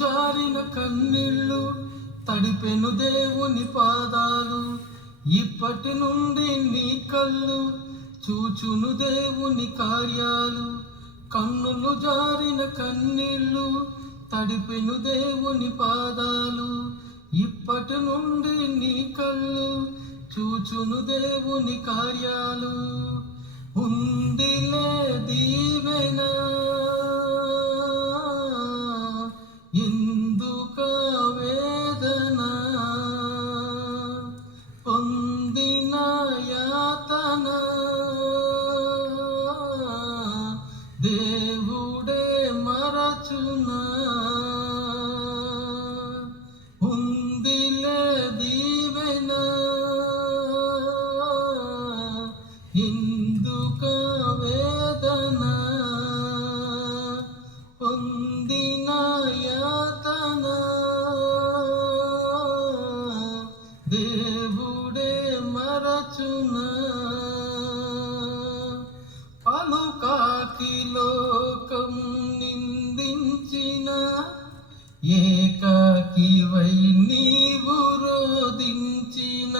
జారిన కన్నీళ్ళు తడిపెను దేవుని పాదాలు. ఇప్పటి నుండి నీ కళ్ళు చూచును దేవుని కార్యాలు. కన్నులు జారిన కన్నీళ్ళు తడిపెను దేవుని పాదాలు. ఇప్పటి నుండి నీ కళ్ళు చూచును దేవుని కార్యాలు. ఉందిలే దీవెన ఎందుక వేదన, పొందిన యాతన దేవుడే మరచునా. ఉందిలే దీవెన ఎందుక వేదన, పొందిన యాతన దేవుడే మరచునా. పలుకాకి లోకం నిందించిన ఏకాకివై నీవు రోదించిన.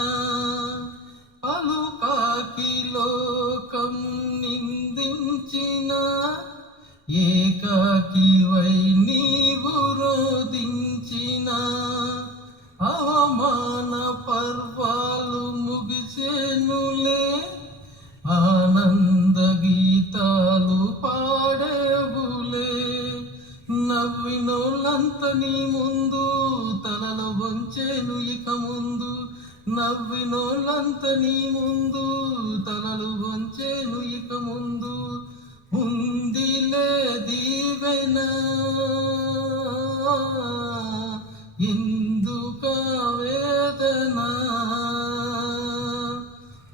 పలుకాకి లోకం నిందించిన ఏకాకివై నీవు రోదించిన. అవమాన పర్వాలు ముగిసేనులే, ఆనంద గీతాలు పాడేవులే. నవ్వినోళ్ళంత నీ ముందు తలలు వంచేను ఇక ముందు. నవ్వినోళ్ళంత నీ ముందు తలలు వంచేను ఇక ముందు. ఉందిలే దీవెన ఎందుక వేదన,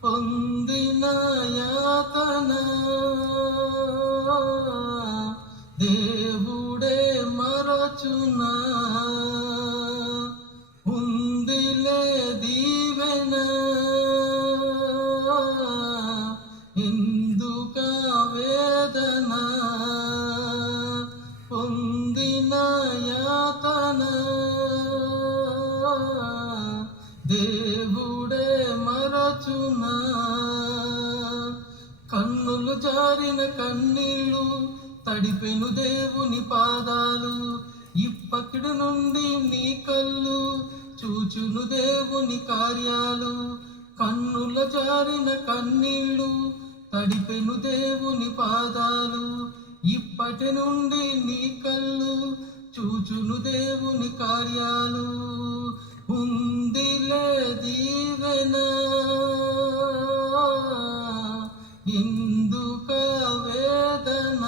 పొందిన యాతన దేవుడే మరచునా. ఉందిలే దీవెన ఎందుక వేదన, పొందిన యాతన దేవుడే మరచునా. కన్నులు జారిన కన్నీళ్ళు తడిపెను దేవుని పాదాలు. ఇప్పటి నుండి నీ కళ్ళు చూచును దేవుని కార్యాలు. కన్నుల జారిన కన్నీళ్ళు తడిపెను దేవుని పాదాలు. ఇప్పటి నుండి నీ కళ్ళు చూచును దేవుని కార్యాలు. ఉందిలే దీవెన ఎందుక వేదన,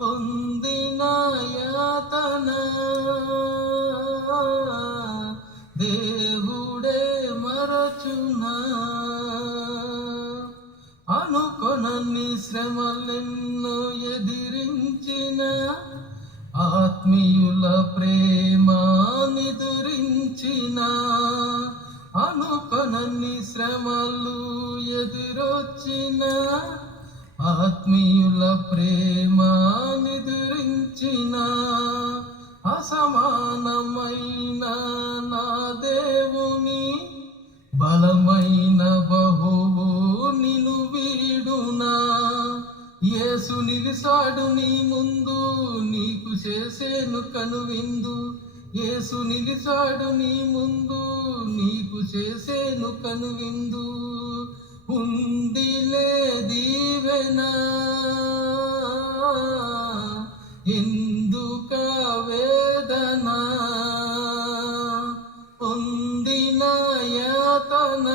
పొందిన యాతన దేవుడే మరచునా. అనుకొనన్ని శ్రమలెన్నో ఎదిరించిన ఆత్మీయుల ప్రేమ నిదురించిన. అనుకొనన్ని శ్రమలు ఎదురొచ్చిన ఆత్మీయుల ప్రేమ నిదురించిన. అసమానమైన నా దేవుని బలమైన బహువు నిను వీడునా. యేసు నిలిసాడు నీ ముందు నీకు చేసేను కనువిందు. యేసు నిలిసాడు నీ ముందు నీకు చేసేను కనువిందు. ఉందిలే దీవెన ఎందుక వేదన, పొందిన యాతన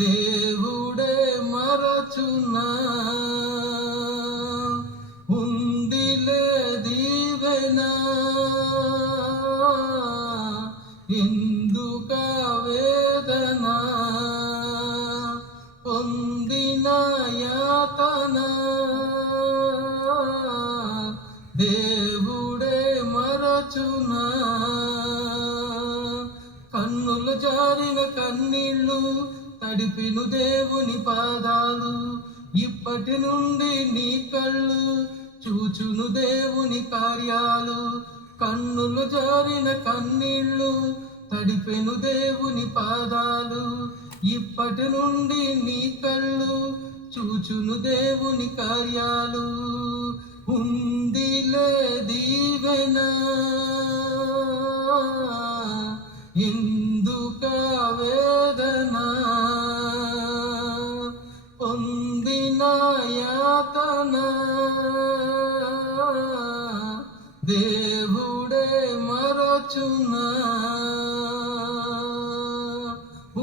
దేవుడే మరచునా. ఉందిలే దీవెన ఎందుక వేదన, పొందిన యాతన దేవుడే మరచునా. కన్నులు జారిన కన్నీళ్ళు తడిపెను దేవుని పాదాలు. ఇప్పటి నుండి నీ కళ్ళు చూచును దేవుని కార్యాలు. కన్నులు జారిన కన్నీళ్ళు తడిపెను దేవుని పాదాలు. ఇప్పటి నుండి నీ కళ్ళు చూచును దేవుని కార్యాలు. ఉందిలే దీవెన ఎందుక వేదన, పొందిన యాతన దేవుడే మరచునా.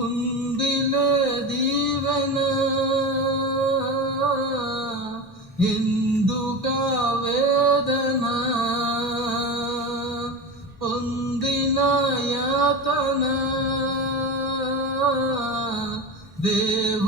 ఉందిలే దీవెన ఎందుక వేదన, పొందిన యాతన దేవు